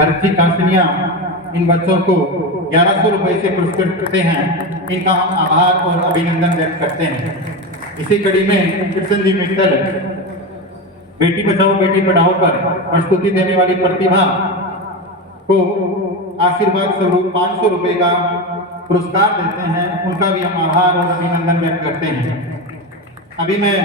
हर्षी कासनिया इन बच्चों को 1100 रुपये से पुरस्कृत करते हैं। इनका हम आभार और अभिनंदन व्यक्त करते हैं। इसी कड़ी में कृष्ण जी मित्तल बेटी बचाओ बेटी पढ़ाओ पर प्रस्तुति देने वाली प्रतिभा को आशीर्वाद स्वरूप 500 रुपये का पुरस्कार देते हैं। उनका भी हम आभार और अभिनंदन व्यक्त करते हैं। अभी मैं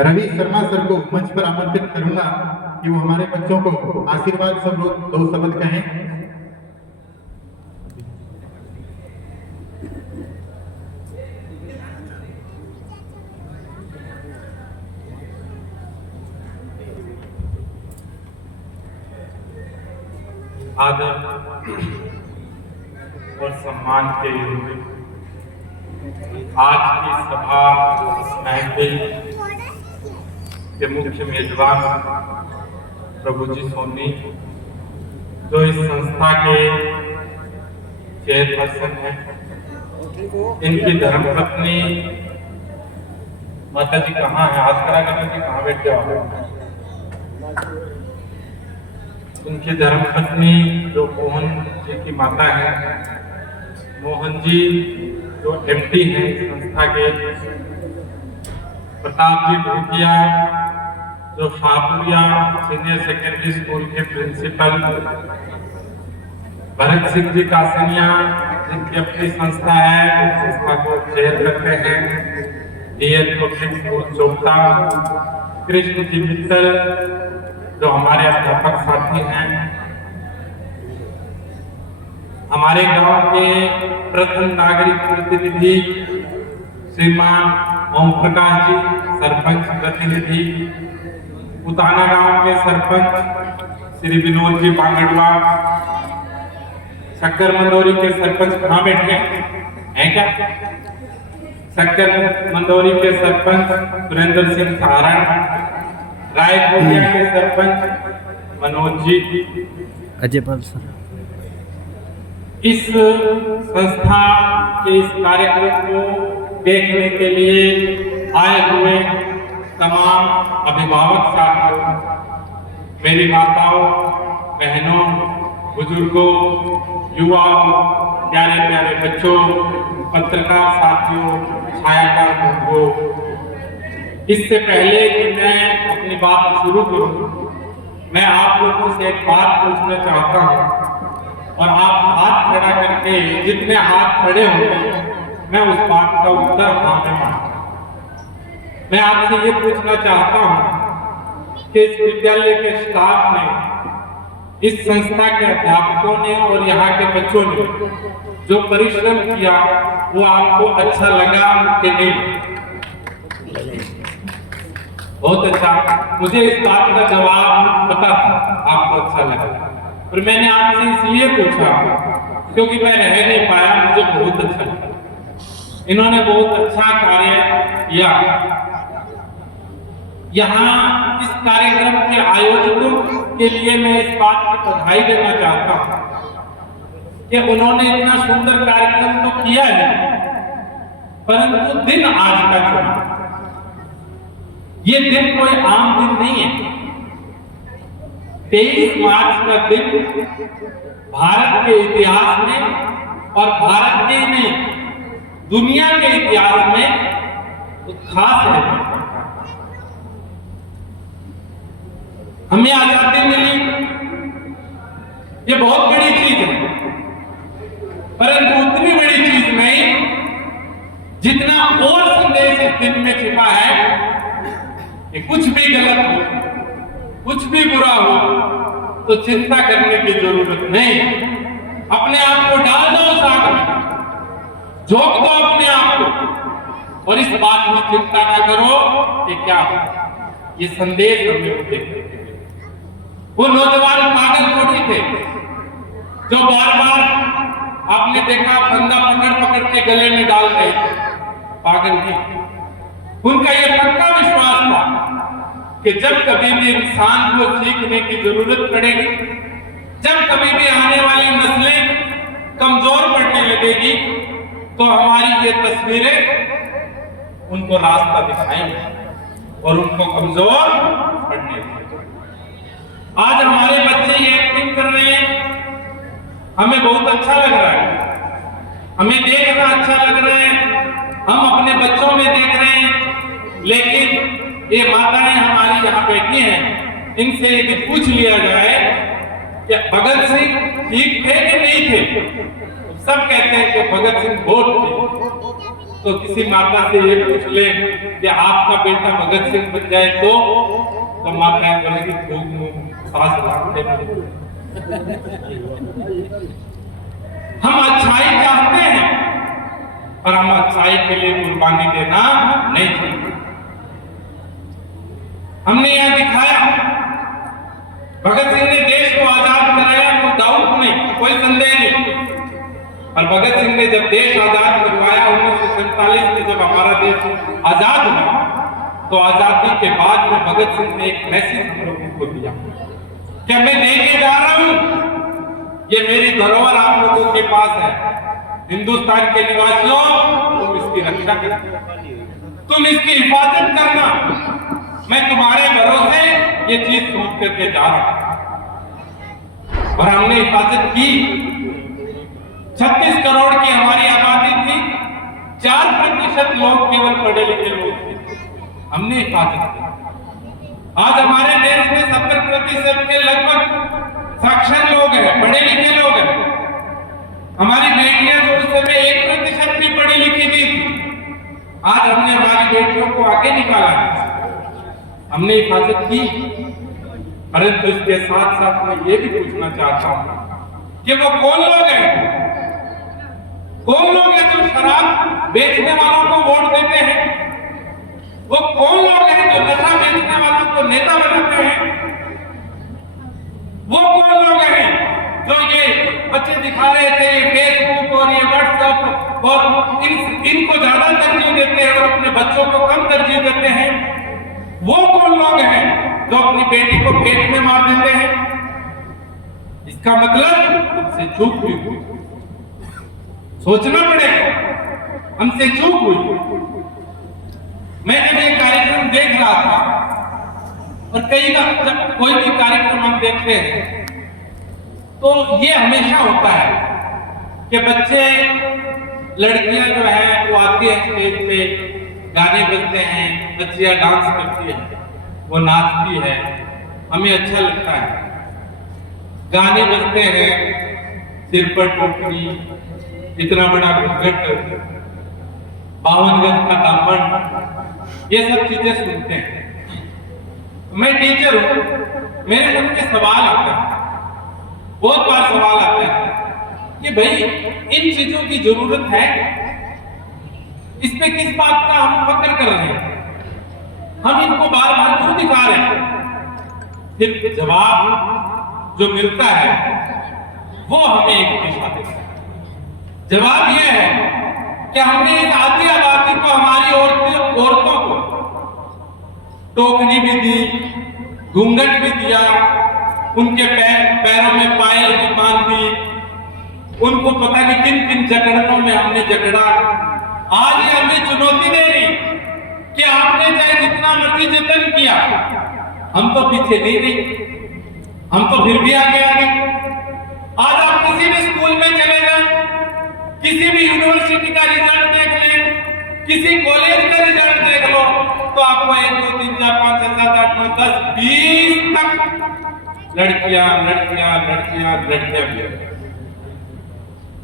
रवि शर्मा सर को मंच पर आमंत्रित करूंगा कि वो हमारे बच्चों को आशीर्वाद स्वरूप 2 शब्द कहें। आदर और सम्मान के योग्य आज की सभा महफिल के मुख्य मेजबान प्रभु जी सोनी, जो इस संस्था के चेयरपर्सन हैं, इनकी धर्मपत्नी माता जी कहाँ है? हाथ खड़ा करने जी कहाँ बैठे हो? उनकी धर्मपत्नी जो मोहन जी की माता है, मोहन जी जो एमडी हैं इस संस्था के, प्रताप जी ढोकिया जो शाहपुरिया सीनियर सेकेंडरी स्कूल के प्रिंसिपल, भरत सिंह जी कासनिया जिनकी अपनी संस्था है, संस्था को चेयर करते हैं, DL public school Chopta, Krishna ji Mittal जो हमारे अध्यापक साथी हैं, हमारे गांव के प्रथम नागरिक प्रतिनिधि श्रीमान ओम प्रकाश जी, सरपंच प्रतिनिधि, उताना गांव के सरपंच श्री विनोद जी बांगड़वा, शक्कर मंदोरी के सरपंच कहाँ बैठे हैं क्या? शक्कर मंदोरी के सरपंच सुरेंद्र सिंह सहारण, रायपुरिया के सरपंच मनोज जी, अजयपाल सर, इस संस्था के इस कार्यक्रम को देखने के लिए आए हुए तमाम अभिभावक साथियों, मेरी माताओं, बहनों, बुजुर्गों, युवाओं, प्यारे प्यारे बच्चों, पत्रकार साथियों, छायाकार बंधुओं, इससे पहले कि मैं अपनी बात शुरू करूं, मैं आप लोगों से एक बात पूछना चाहता हूं और आप हाथ खड़ा करके जितने हाथ खड़े होंगे मैं उस बात का उत्तर हाँ में मांगता हूं। मैं आपसे ये पूछना चाहता हूं कि इस विद्यालय के स्टाफ ने, इस संस्था के अध्यापकों ने और यहाँ के बच्चों ने जो परिश्रम किया वो आपको अच्छा लगा कि नहीं? बहुत अच्छा। मुझे इस बात का जवाब पता था आपको अच्छा लगा, और मैंने आपसे इसलिए पूछा क्योंकि मैं रह नहीं पाया, मुझे बहुत अच्छा लगा। इन्होंने बहुत अच्छा कार्य किया। यहाँ इस कार्यक्रम के आयोजकों के लिए मैं इस बात की बधाई देना चाहता हूँ कि उन्होंने इतना सुंदर कार्यक्रम तो किया है, परंतु दिन आज का चुना। ये दिन कोई आम दिन नहीं है। 23 मार्च का दिन भारत के इतिहास में और भारत के नहीं दुनिया के इतिहास में खास है। हमें आजादी मिली, ये बहुत बड़ी चीज है, परंतु उतनी बड़ी चीज नहीं जितना और संदेश इस दिन में छिपा है कि कुछ भी गलत हो, कुछ भी बुरा हो तो चिंता करने की जरूरत नहीं। अपने आप को डाल दो उस आग में, झोंक दो अपने आप को, और इस बात में चिंता ना करो कि क्या हो। ये संदेश हमें देते। वो नौजवान पागल थोड़ी थे जो बार बार आपने देखा फंदा पकड़ पकड़ के गले में डाल रहे थे, पागल नहीं। उनका यह पक्का विश्वास था कि जब कभी भी इंसान को सीखने की जरूरत पड़ेगी, जब कभी भी आने वाली नस्लें कमजोर पड़ने लगेगी, तो हमारी ये तस्वीरें उनको रास्ता दिखाएंगी और उनको कमजोर पड़ने लगेगी। कर रहे हैं, हमें बहुत अच्छा लग रहा है, हमें देखना अच्छा लग रहा है, हम अपने बच्चों में देख रहे हैं। लेकिन ये माताएं हमारी यहाँ बैठी हैं, इनसे यदि पूछ लिया जाए कि भगत सिंह ठीक थे कि नहीं थे, सब कहते हैं कि भगत सिंह बहुत थे। तो किसी माता से ये पूछ ले कि आपका बेटा भगत सिंह बन जाए तो माताएं बोलेगी खूब सास लागते। हम अच्छाई चाहते हैं, पर हम अच्छाई के लिए कुर्बानी देना नहीं चाहते। हमने यह दिखाया, भगत सिंह ने देश को आजाद कराया, कोई डाउट नहीं, कोई संदेह नहीं। पर भगत सिंह ने जब देश आजाद करवाया 1947 में, जब हमारा देश आजाद हुआ, तो आजादी के बाद में भगत सिंह ने एक मैसेज हम लोगों को दिया कि मैं देके जा रहा हूं, ये मेरी धरोहर आप लोगों के पास है, हिंदुस्तान के निवासियों, तुम इसकी रक्षा करना, तुम इसकी हिफाजत करना, मैं तुम्हारे भरोसे ये चीज सोच करके जा रहा हूं। और हमने हिफाजत की। 36 करोड़ की हमारी आबादी थी, 4% लोग केवल पढ़े लिखे लोग थे, हमने हिफाजत की। आज हमारे देश में 70% के लगभग साक्षर लोग हैं, पढ़े लिखे लोग हैं। हमारी बेटियां जो उस समय 1% भी पढ़ी लिखी नहीं थी, आज हमने हमारी बेटियों को आगे निकाला, हमने हिफाजत की। परंतु इसके साथ साथ मैं ये भी पूछना चाहता हूं कि वो कौन लोग हैं, कौन लोग हैं जो शराब बेचने वालों को वोट देते हैं, वो कौन लोग हैं जो नशा बेचने वालों को नेता बनाते हैं, वो कौन लोग हैं जो ये बच्चे दिखा रहे थे ये फेसबुक और ये व्हाट्सएप और इनको ज्यादा तरजीह देते हैं और अपने बच्चों को कम तरजीह देते हैं, वो कौन लोग हैं जो अपनी बेटी को पेट में मार देते हैं। इसका मतलब हमसे चूक हुई, सोचना पड़ेगा, हमसे चूक हुई। मैं जब ये कार्यक्रम देख रहा था, और कई बार जब कोई भी कार्यक्रम हम देखते हैं तो ये हमेशा होता है कि बच्चे, लड़कियां जो है वो आती है स्टेज पे, गाने बजते हैं, बच्चियां डांस करती है, वो नाचती है, हमें अच्छा लगता है। गाने बजते हैं, सिर पर टोकरी, इतना बड़ा घूंघट, 52 गज का दामन, ये सब चीजें सुनते हैं। मैं टीचर हूं, मेरे मन में सवाल आता है, बहुत बार सवाल आता है कि भाई इन चीजों की जरूरत है, इस पे किस बात का हम फक्र कर रहे हैं, हम इनको बार बार क्यों दिखा रहे हैं। फिर जवाब जो मिलता है वो हमें एक दिशा देता है। जवाब यह है कि हमने इस आधी आबादी को, हमारी औरतों को टोकनी भी दी, घूंघट भी दिया, उनके पैरों में पायल भी बांध दी, उनको पता नहीं किन किन जकड़नों में हमने जकड़ा। आज ये हमें चुनौती दे रही कि आपने चाहे जितना मर्जी जतन किया, हम तो पीछे नहीं रही, हम तो फिर भी आगे आ गए। आज आप किसी भी स्कूल में चले गए, किसी भी यूनिवर्सिटी का रिजल्ट देख लें, किसी कॉलेज का रिजल्ट देख लो, तो आपको 1 2 3 4 5 6 7 8 9 10 20 तक लड़कियां लड़कियां लड़कियां लड़कियां भी।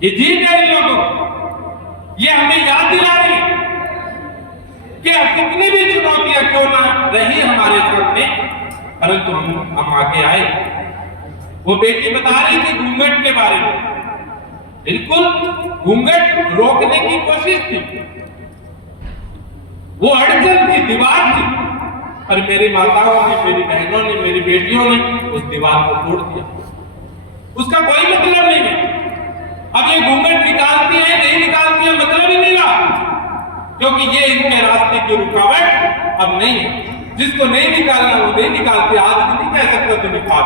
ये जीत है इन लोगों को, ये हमें याद दिला रही कि कितनी भी चुनौतियां क्यों ना रही हमारे सामने, परंतु हम आगे आए। वो बेटी बता रही थी घूंघट के बारे में, बिल्कुल घूंघट रोकने की कोशिश थी, वो अड़चन थी, दीवार थी, पर मेरी माताओं ने, मेरी बहनों ने, मेरी बेटियों ने उस दीवार को तोड़ दिया। उसका कोई मतलब नहीं है। अब ये घूंघट निकालती है नहीं निकालती है मतलब ही नहीं रहा, क्योंकि ये इनके रास्ते की रुकावट अब नहीं है। जिसको नहीं निकालना वो नहीं निकालती, आज भी नहीं कह सकता तो निकाल,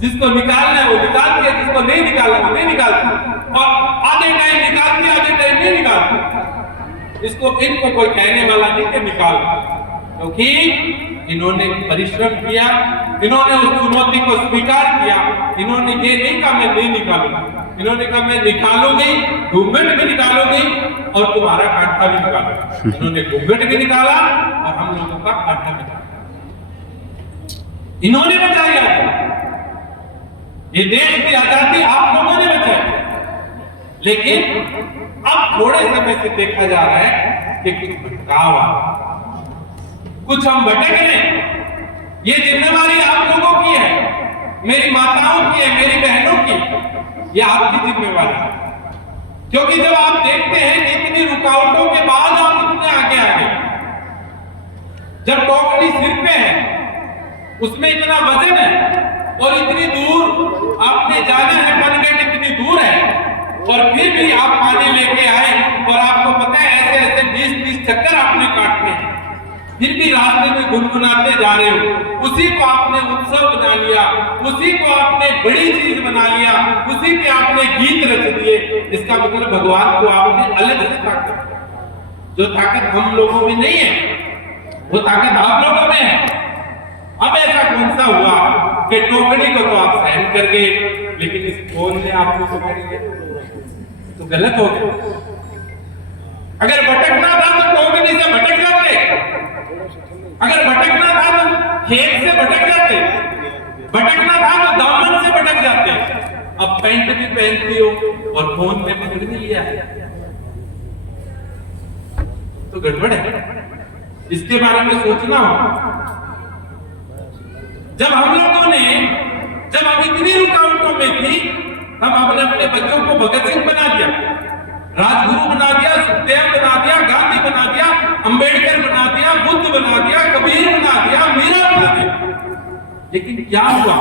जिसको निकालना है वो निकालती है, जिसको नहीं निकालना वो नहीं निकालती, और आधे टाइम निकालती है आधे टाइम नहीं निकालती। इसको इनको कोई कहने वाला नहीं कि निकाल, क्योंकि इन्होंने परिश्रम किया, इन्होंने उस चुनौती को स्वीकार किया। इन्होंने ये नहीं कहा मैं नहीं निकालूंगा, इन्होंने कहा मैं निकालूंगी, घूंघट भी निकालूंगी और तुम्हारा कांटा भी निकालूंगी। इन्होंने घूंघट भी निकाला और हम लोगों का कांटा भी निकाला। इन्होंने बचाया, ये देश की आजादी आप लोगों ने बचाई। लेकिन अब थोड़े समय से देखा जा रहा है कि कुछ भटकाव आ रहा है, कुछ हम भटक रहे हैं। ये जिम्मेवारी आप लोगों की है, मेरी माताओं की है, मेरी बहनों की, ये आपकी जिम्मेवारी है। क्योंकि जब आप देखते हैं कि इतनी रुकावटों के बाद आप इतने आगे आ गए, जब टोकरी सिर पे है, उसमें इतना वजन है और इतनी दूर आपने जाना है, मनगढ़ इतनी दूर है, और फिर भी आप पानी लेके आए और आपको पता है ऐसे ऐसे 20-30 चक्कर आपने काटने हैं, फिर भी रास्ते में गुनगुनाते जा रहे हो। उसी को आपने उत्सव बना लिया, उसी को आपने बड़ी चीज बना लिया, उसी पे आपने गीत रच दिए। इसका मतलब भगवान को आपने अलग से ताकत, जो ताकत हम लोगों में नहीं है, वो ताकत आप लोगों में है। अब ऐसा कौन सा हुआ कि टोकरी को तो आप सहन कर गए, लेकिन इस फोन ने आपको पकड़ लिया, तो गलत हो गया। अगर भटकना था तो टोकरी से भटक जाते, अगर भटकना था तो खेत से भटक जाते, भटकना था तो दामन से भटक जाते। अब पैंट भी पहनती हो और फोन में पकड़ भी लिया है, तो गड़बड़ है। इसके बारे में सोचना हो। जब हम लोगों ने, जब हम इतनी रुकावटों में थी, हम अपने अपने बच्चों को भगत सिंह बना दिया, राजगुरु बना दिया, सुखदेव बना दिया, गांधी बना दिया, अंबेडकर बना दिया, बुद्ध बना दिया, कबीर बना दिया, मीरा बना दिया। लेकिन क्या हुआ,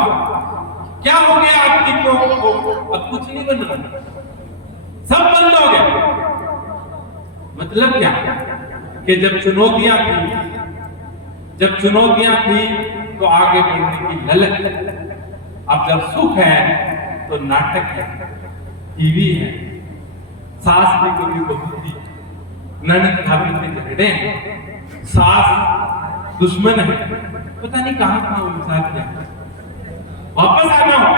क्या हो गया आपकी को? अब कुछ नहीं बन रहा, सब बंद हो गया। मतलब क्या कि जब चुनौतियां थी तो आगे बढ़ने की ललक, अब जब सुख है तो नाटक है, टीवी है, सास भी कभी बहू, ननद भाभी में झगड़े हैं, सास दुश्मन है, पता नहीं कहां कहां उलझा दिया। वापस आना हो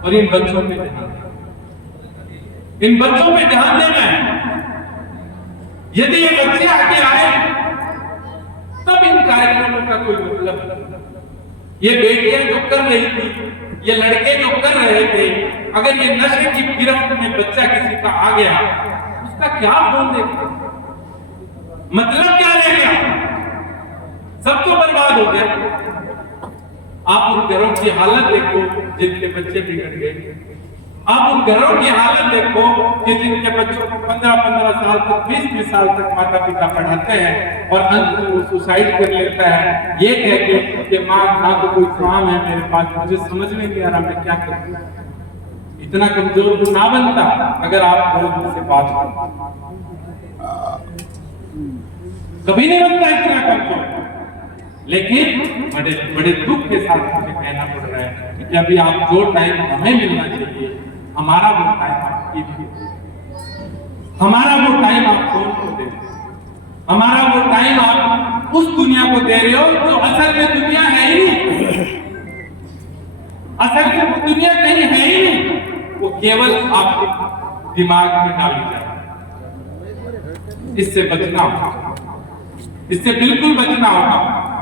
और इन बच्चों पे ध्यान देना, इन बच्चों पे ध्यान देना है। यदि ये बच्चे आगे आए तब इन कार्यक्रमों का कोई मतलब नहीं। ये बेटियां जो कर रही थी, ये लड़के जो कर रहे थे, अगर ये नशे की गिरफ्त में बच्चा किसी का आ गया, उसका क्या फोन देखते, मतलब क्या रह गया? सब तो बर्बाद हो गया। आप उन घरों की हालत देखो जिनके बच्चे बिगड़ गए, आप उन घरों की हालत देखो कि जिनके बच्चों को 15-15 साल तक, 20-20 साल तक माता पिता पढ़ाते हैं और अंत में वो सुसाइड कर लेता है, ये कह के कि माँ ना तो कोई काम है मेरे पास, मुझे समझ में नहीं आ रहा मैं क्या करूं। इतना कमजोर ना बनता अगर आप लोगों से बात करो, कभी नहीं बनता इतना कमजोर। लेकिन बड़े बड़े दुख के साथ मुझे कहना पड़ रहा है कि अभी आप जो टाइम हमें मिलना चाहिए, हमारा वो टाइम हमारा वो टाइम आप फोन को दे रहे हो, हमारा वो टाइम आप उस दुनिया को दे रहे हो जो असल में दुनिया है ही नहीं, असल में वो दुनिया कहीं है ही नहीं, वो केवल आपके दिमाग में डाली जाए। इससे बचना होगा, इससे बिल्कुल बचना होगा।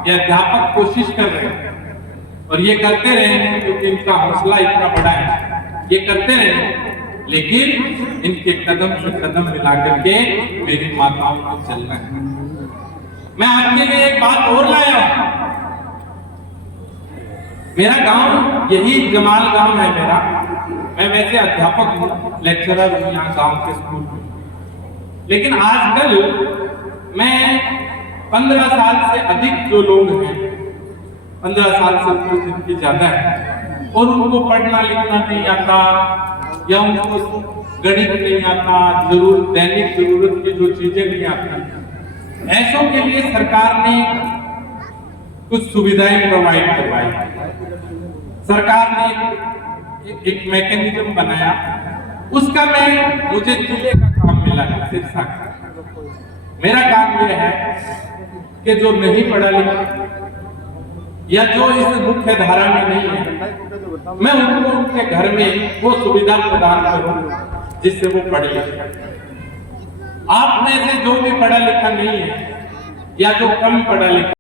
ये अध्यापक कोशिश कर रहे हैं और ये करते रहे क्योंकि इनका हौसला इतना बड़ा है, ये करते रहे, लेकिन इनके कदम से कदम मिला करके मेरी माताओं को चलना है। मैं आपके लिए एक बात और लाया हूं। मेरा गांव यही जमाल गांव है मेरा, मैं वैसे अध्यापक हूँ, लेक्चरर हूँ यहाँ गांव के स्कूल में, लेकिन आजकल मैं 15 साल से अधिक जो लोग हैं, 15 साल से ऊपर जिनकी ज्यादा है और उनको पढ़ना लिखना नहीं आता या उनको गणित नहीं आता, दैनिक जरूरत की जो चीजें नहीं आती, ऐसों के लिए सरकार ने कुछ सुविधाएं प्रोवाइड करवाई। सरकार ने एक मैकेनिज्म बनाया, उसका मुझे जिले का काम मिला है, सिरसा का। मेरा काम यह है कि जो नहीं पढ़ा लिखा, या जो इस मुख्य धारा में नहीं है, मैं उनको उनके घर में वो सुविधा प्रदान करूं जिससे वो पढ़ लिखे। आप में से जो भी पढ़ा लिखा नहीं है या जो कम पढ़ा लिखा